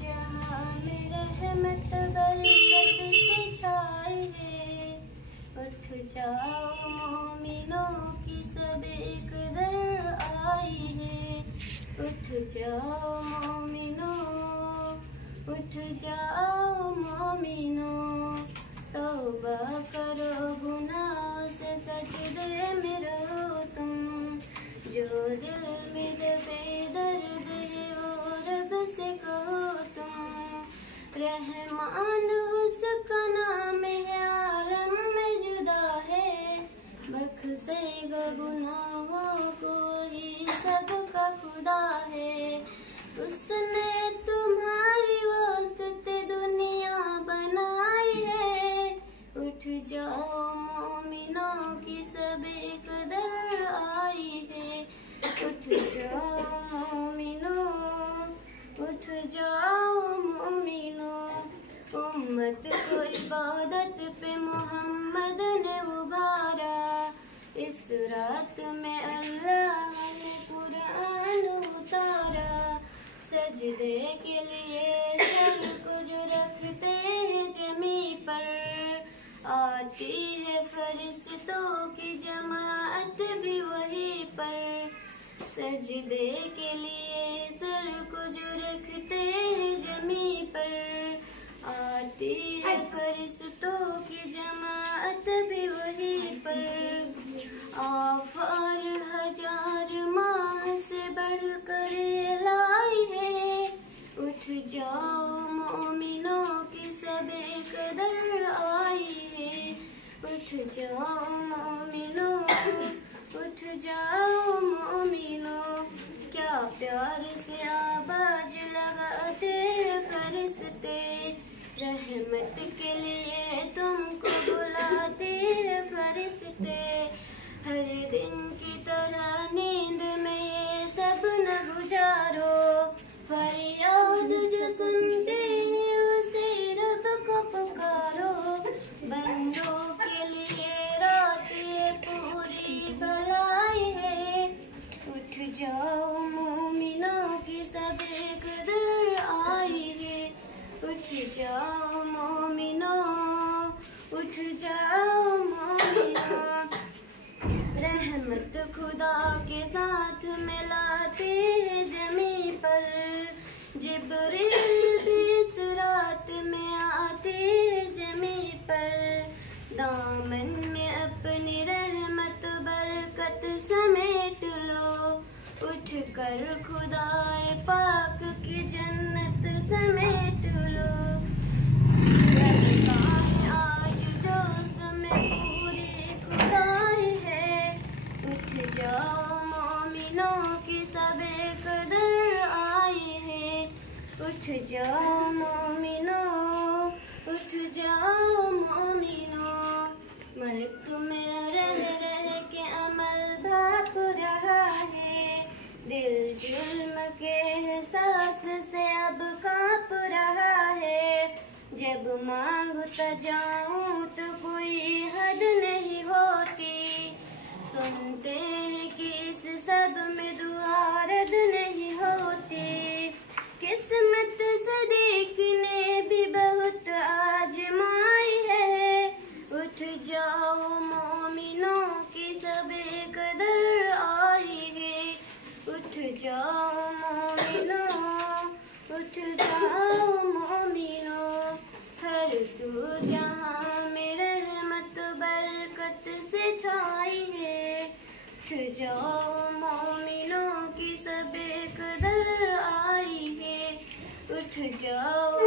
जहाँ में रहमत बरकत से छाई है। उठ जाओ मोमिनों की सब एक दर आई है। उठ जाओ मोमिनों, उठ जाओ मोमिनों, तौबा करो गुनाह से सजदे में रहो तुम। जो दिल में बेदर्द है वो रब से कहो तुम। रहमान उसका नाम है, आलम में जुदा है, बख्शेगा गुनाहों को ही सबका खुदा है। उसने तुम्हारी वास्ते दुनिया बनाई है। उठ जाओ मोमिनों की सब एक दर आई है। उठ जाओ मोमिनों, उठ जाओ मोमिनों, उम्मत को इबादत पे मोहम्मद ने उभारा। इस रात में अल्लाह ने कुरान उतारा। सजदे के लिए सर को जो रखते हैं जमी पर, आती है फरिश्तों की जमात भी वहीं पर। सजदे के लिए सर को जो रखते हैं जमी पर, आती है फरिश्तों की जमात भी वहीं पर। आफार हजार माह से बढ़कर लाई है। उठ जाओ मोमिनों की सब एक दर आई है। उठ जाओ मोमिनों, उठ जाओ मोमिनों, क्या प्यार से आवाज लगाते फरिश्ते। रहमत के लिए तुमको बुलाते फरिश्ते। हर दिन की तरह नींद में ये सब न गुजारो। फरियाद जो सुनते हैं उसे रब को पुकारो। बंदों के लिए रात ये पूरी भलाई है। उठ जाओ मोमिनों की सब एक दर आई है। उठ जाओ मोमिनों, उठ जाओ मोमिनों, रहमत खुदा के साथ मिलाते हैं जमी पर। जिब्रील भी इस रात में आते हैं जमी पर। दामन में अपनी रहमत बरकत समेट लो। उठ कर खुदाए पाक की जन्नत समेट लो। आज जोश में पूरी खुदाई है। उठ जाओ मोमिनों की सब एक दर आई है। उठ जाओ मोमिनों, उठ जाओ मोमिनों, मलिक मेरा रह के अमल भाप रहा है। दिल जुल्म के एहसास से अब कांप रहा है। जब मांगता जाऊं तो कोई हद नहीं होती। सुनते हैं कि इस सब में दुआ रद नहीं होती। किस्मत सदीक ने भी बहुत आजमाई है। उठ जाओ मोमिनों की सब एक दर आई है। उठ जाओ मोमिनों, उठ जाओ मोमिनों, हर सू जहाँ में रहमत बरकत से छाई है। उठ जाओ मोमिनों की सब एक दर आई है। उठ जाओ